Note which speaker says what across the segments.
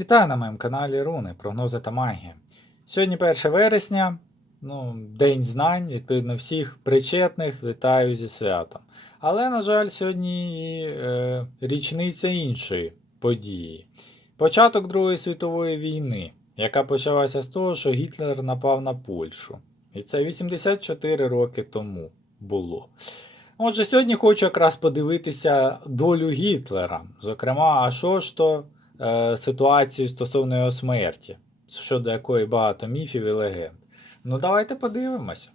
Speaker 1: Вітаю на моєму каналі Руни, прогнози та магія. Сьогодні 1 вересня, ну, День знань, відповідно, всіх причетних вітаю зі святом. Але, на жаль, сьогодні е, річниця іншої події. Початок Другої світової війни, яка почалася з того, що Гітлер напав на Польщу. І це 84 роки тому було. Отже, сьогодні хочу якраз подивитися долю Гітлера. Зокрема, а що ж то е, ситуацію стосовно його смерті, щодо якої багато міфів і легенд. Ну, давайте подивимося.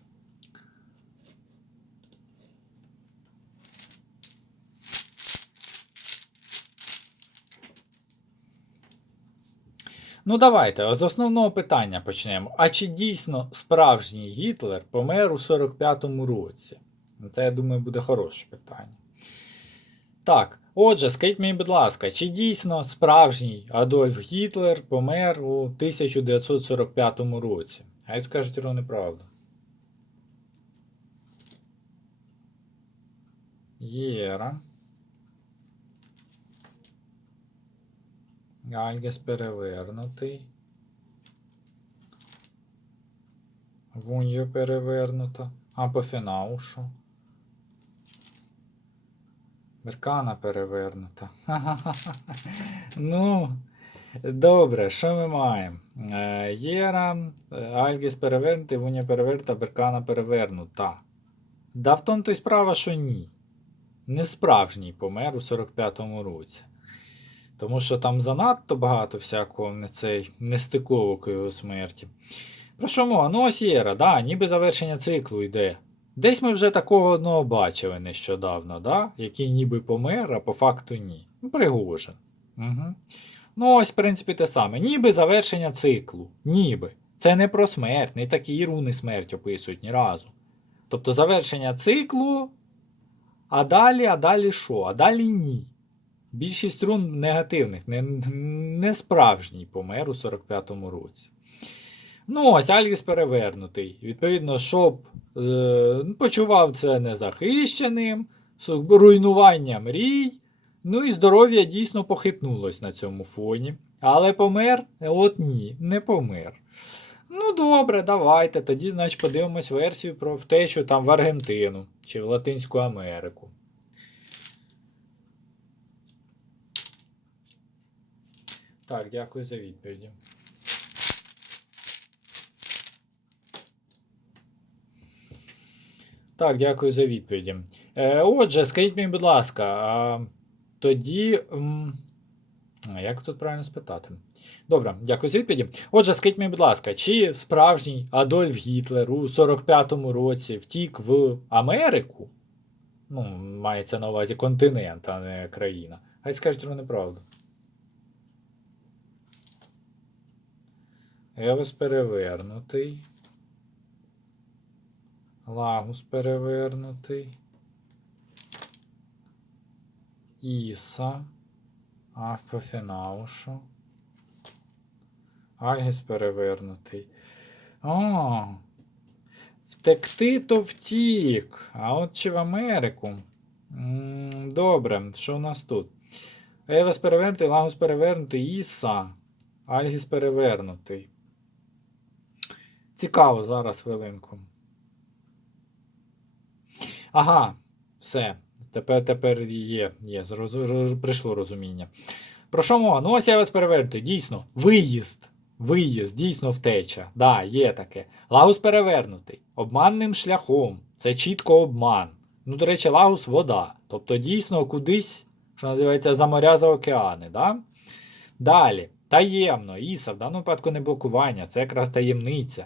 Speaker 1: Ну, давайте з основного питання почнемо. А чи дійсно справжній Гітлер помер у 45-му році? Це, я думаю, буде хороше питання. Так, отже, скажіть мені, будь ласка, чи дійсно справжній Адольф Гітлер помер у 1945 році? Хай скажуть його неправду. Єра. Гальгес перевернутий. Вуньо перевернуто. А по фінаушу. Меркана перевернута. ну, добре, що ми маємо? Е, Єра, е, Альгіс перевернутий, Вуня перевернута, Беркана перевернута. Да в тому то й справа, що ні. Не справжній помер у 45-му році. Тому що там занадто багато всякого не цей нестиковок його смерті. Про що мова? Ну ось Єра, да, ніби завершення циклу йде. Десь ми вже такого одного бачили нещодавно, да? який ніби помер, а по факту ні. Ну, Пригожин. Угу. Ну, ось, в принципі, те саме. Ніби завершення циклу. Ніби. Це не про смерть, не такі руни смерть описують ні разу. Тобто завершення циклу, а далі, а далі що? А далі ні. Більшість рун негативних, не, не справжній помер у 45-му році. Ну, ось Альгіс перевернутий. Відповідно, щоб почував це незахищеним, руйнування мрій. Ну і здоров'я дійсно похитнулось на цьому фоні. Але помер? От ні, не помер. Ну, добре, давайте. Тоді, значить, подивимось версію про втечу там в Аргентину чи в Латинську Америку. Так, дякую за відповіді. Так, дякую за відповіді. Е, Отже, скажіть мені, будь ласка, а тоді. м, Як тут правильно спитати? Добре, дякую за відповіді. Отже, скажіть мені, будь ласка, чи справжній Адольф Гітлер у 45-му році втік в Америку? Ну, мається на увазі континент, а не країна. Хай скажуть вони неправду. Евес перевернутий. Лагус перевернутий. Іса. Арпофінаушу. Альгіс перевернутий. О! Втекти то втік. А от чи в Америку? Добре, що у нас тут? Евес перевернутий, Лагус перевернутий, Іса. Альгіс перевернутий. Цікаво зараз хвилинку. Ага, все. Тепер тепер є. є прийшло розуміння. Про що мова? Ну, ось я вас перевернути. Дійсно, виїзд. Виїзд, дійсно втеча. Да, є таке. Лагус перевернутий. Обманним шляхом. Це чітко обман. Ну, до речі, лагус вода. Тобто, дійсно, кудись, що називається, за моря за океани. Да? Далі. Таємно. Іса, в даному випадку не блокування, це якраз таємниця.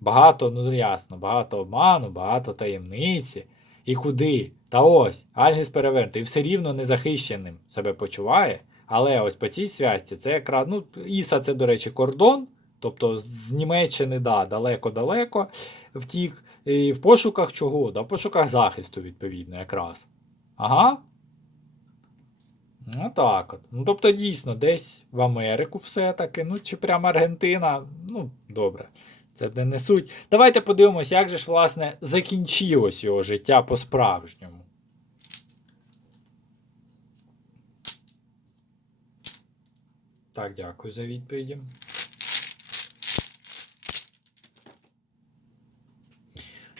Speaker 1: Багато, ну ясно, багато обману, багато таємниці. І куди? Та ось, Альгіс і все рівно незахищеним себе почуває. Але ось по цій связці це якраз, ну, Іса це, до речі, кордон, тобто з Німеччини, да, далеко-далеко втік. І в пошуках чого? Да, в пошуках захисту, відповідно, якраз. Ага. Ну так от. Ну, тобто, дійсно, десь в Америку все-таки, ну, чи прямо Аргентина, ну, добре. Це не, не суть. Давайте подивимося, як же ж, власне, закінчилось його життя по-справжньому. Так, дякую за відповіді.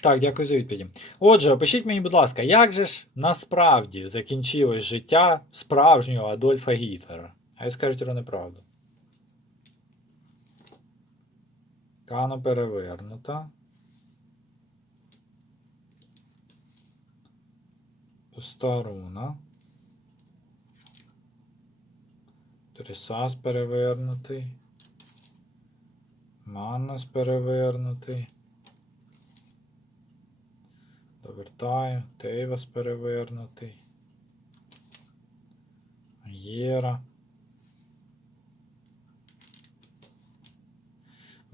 Speaker 1: Так, дякую за відповіді. Отже, опишіть мені, будь ласка, як же ж насправді закінчилось життя справжнього Адольфа Гітлера? А я скажуть про неправду. Кано перевернута. Пуста руна. Трисас перевернутий. Маннас перевернутий. Довертаю. Тейвас перевернутий. Єра.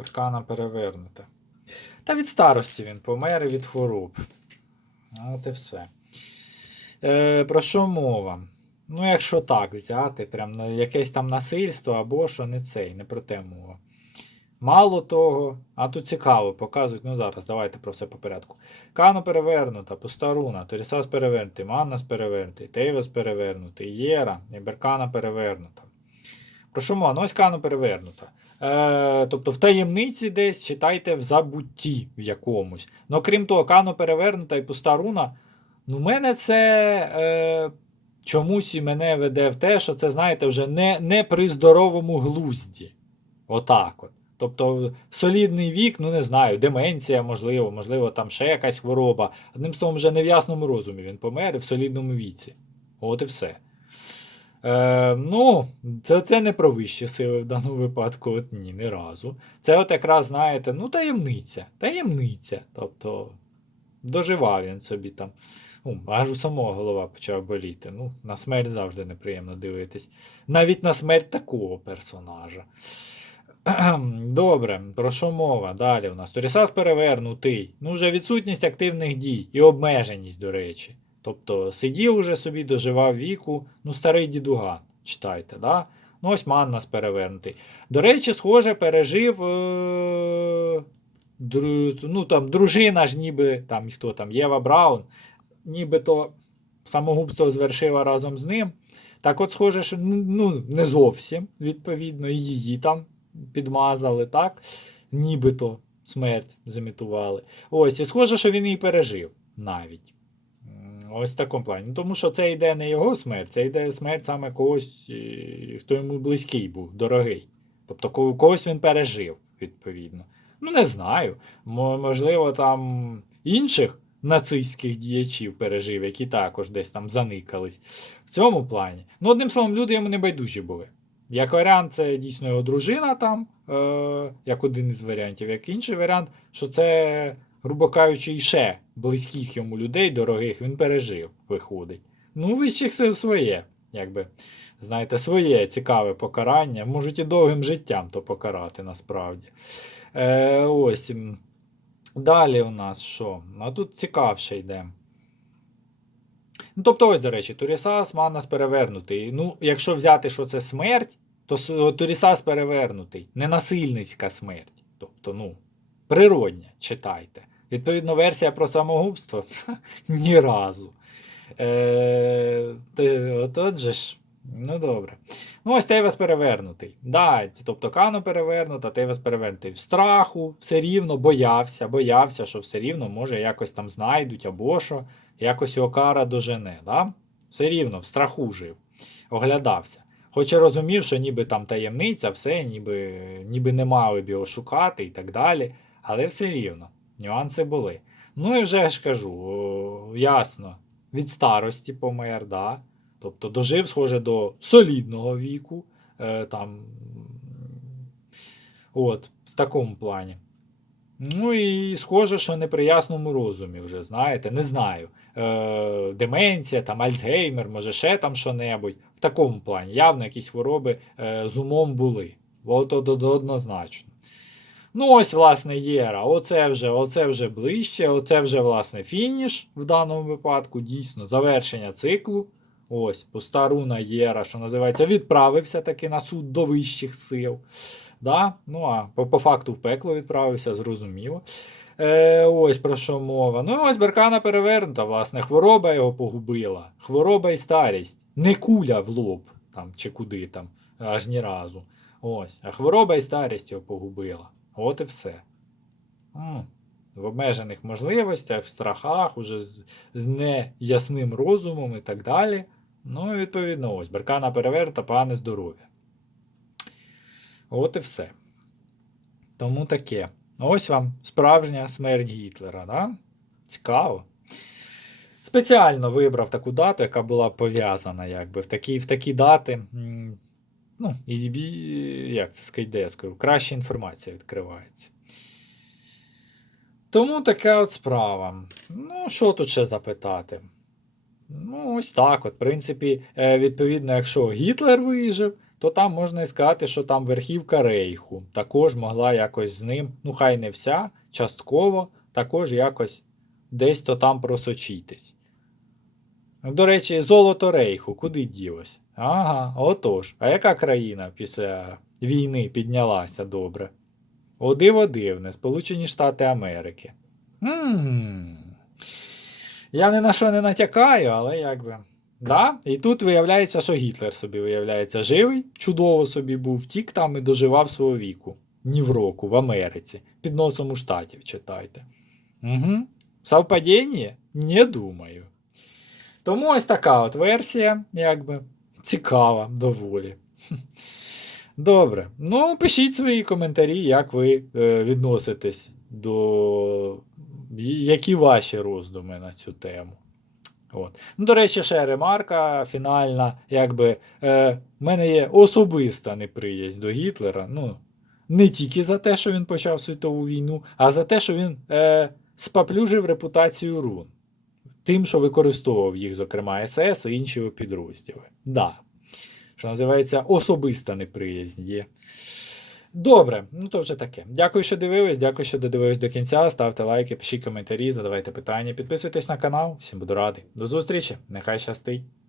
Speaker 1: Веркана перевернута. Та від старості він помер від хвороб. От і все. Е, про що мова? Ну, якщо так взяти, прям якесь там насильство або що не цей, не про те мова. Мало того, а тут цікаво, показують, ну зараз, давайте про все по порядку. Кано перевернута, Пустаруна, Торісас перевернутий, Маннас перевернутий, Тейвес перевернутий, Єра, і Беркана перевернута. Про що мова? Ну, ось Кано перевернута. Е, тобто в таємниці десь читайте в забутті в якомусь. Ну, окрім того, Кано перевернута і пуста руна. Ну, мене це е, чомусь і мене веде в те, що це, знаєте, вже не, не при здоровому глузді. Отак от. Тобто солідний вік, ну не знаю, деменція, можливо, можливо, там ще якась хвороба. Одним словом, вже не в ясному розумі він помер в солідному віці. От і все. Е, ну, це, це не про вищі сили в даному випадку, от ні, ні разу. Це от якраз, знаєте, ну, таємниця. Таємниця. Тобто, доживав він собі там. Ну, аж у самого голова почав боліти. Ну, на смерть завжди неприємно дивитись. Навіть на смерть такого персонажа. Добре, про що мова? Далі у нас. Торісас перевернутий. Ну, вже відсутність активних дій і обмеженість, до речі. Тобто сидів уже собі, доживав віку, ну, старий дідуган, читайте, да? Ну, ось Маннас перевернутий. До речі, схоже, пережив. Е- дру- ну, там, дружина ж ніби, там хто там, Єва Браун, нібито самогубство звершила разом з ним. Так от, схоже, що ну, не зовсім, відповідно, і її там підмазали, так? Нібито смерть зімітували. Ось, і схоже, що він її пережив навіть. Ось в такому плані. Ну, Тому що це йде не його смерть, це йде смерть саме когось, е, хто йому близький був, дорогий. Тобто когось він пережив, відповідно. Ну, не знаю. Можливо, там інших нацистських діячів пережив, які також десь там заникались. В цьому плані. Ну, одним словом, люди йому не байдужі були. Як варіант, це дійсно його дружина там, е, як один із варіантів, як інший варіант, що це, грубо кажучи, і ще близьких йому людей, дорогих, він пережив, виходить. Ну, вищих сил своє, якби, знаєте, своє цікаве покарання. Можуть і довгим життям то покарати насправді. Е, ось. Далі у нас що? А тут цікавше йде. Ну, тобто, ось, до речі, Турісас Маннас перевернутий. Ну, якщо взяти, що це смерть, то Турісас перевернутий. Ненасильницька смерть. Тобто, ну, природня, читайте. Відповідно, версія про самогубство ні разу. Е, отже ж. Ну добре. Ну, ось Тейвес перевернутий. Да, тобто Кано перевернута, Тейвес перевернутий в страху, все рівно боявся, боявся, що все рівно, може, якось там знайдуть або що, якось його кара дожене. Да? Все рівно, в страху жив, оглядався. Хоч і розумів, що ніби там таємниця, все, ніби, ніби не мали б його шукати і так далі. Але все рівно, нюанси були. Ну і вже ж кажу, ясно, від старості помер, да? тобто дожив, схоже, до солідного віку. Е, там, от, в такому плані. Ну і схоже, що не при ясному розумі вже, знаєте, не знаю. Е, деменція, там, Альцгеймер, може ще там що-небудь. В такому плані. Явно якісь хвороби е, з умом були. От од- од- однозначно. Ну, ось, власне, Єра. Оце вже, оце вже ближче, оце вже, власне, фініш в даному випадку. Дійсно, завершення циклу. Ось, пуста руна Єра, що називається, відправився таки на суд до вищих сил. Да? Ну, а по, по факту в пекло відправився, зрозуміло. Е, ось про що мова. Ну, ось Беркана перевернута, власне, хвороба його погубила. Хвороба і старість. Не куля в лоб, там, чи куди там. аж ні разу. Ось. А хвороба і старість його погубила. От і все. В обмежених можливостях, в страхах, уже з, неясним розумом і так далі. Ну, і відповідно, ось, беркана переверта, погане здоров'я. От і все. Тому таке. Ось вам справжня смерть Гітлера, да? Цікаво. Спеціально вибрав таку дату, яка була пов'язана якби, в такі, в такі дати. Ну, і- як це я скажу, краща інформація відкривається. Тому така от справа. Ну, що тут ще запитати? Ну, ось так. От, в принципі, е, відповідно, якщо Гітлер вижив, то там можна і сказати, що там верхівка Рейху також могла якось з ним, ну хай не вся, частково, також якось десь то там просочитись. До речі, золото Рейху, куди ділось? Ага, отож. А яка країна після війни піднялася добре? О диво дивне, Сполучені Штати Америки. М. Я ні на що не натякаю, але якби. Да? І тут виявляється, що Гітлер собі виявляється живий, чудово собі був, втік там і доживав свого віку. Ні в року, в Америці. Під носом у штатів читайте. Угу. Совпадіння? Не думаю. Тому ось така от версія, якби цікава доволі. Добре. Ну, пишіть свої коментарі, як ви е, відноситесь до. Які ваші роздуми на цю тему. От. Ну, до речі, ще ремарка фінальна. Якби, е, в мене є особиста неприязнь до Гітлера. Ну, не тільки за те, що він почав світову війну, а за те, що він е, спаплюжив репутацію рун. Тим, що використовував їх, зокрема, СС і інші підрозділи. Да. Що називається особиста неприязнь є. Добре, ну то вже таке. Дякую, що дивились, дякую, що додивились до кінця. Ставте лайки, пишіть коментарі, задавайте питання, підписуйтесь на канал. Всім буду радий. До зустрічі, нехай щастить!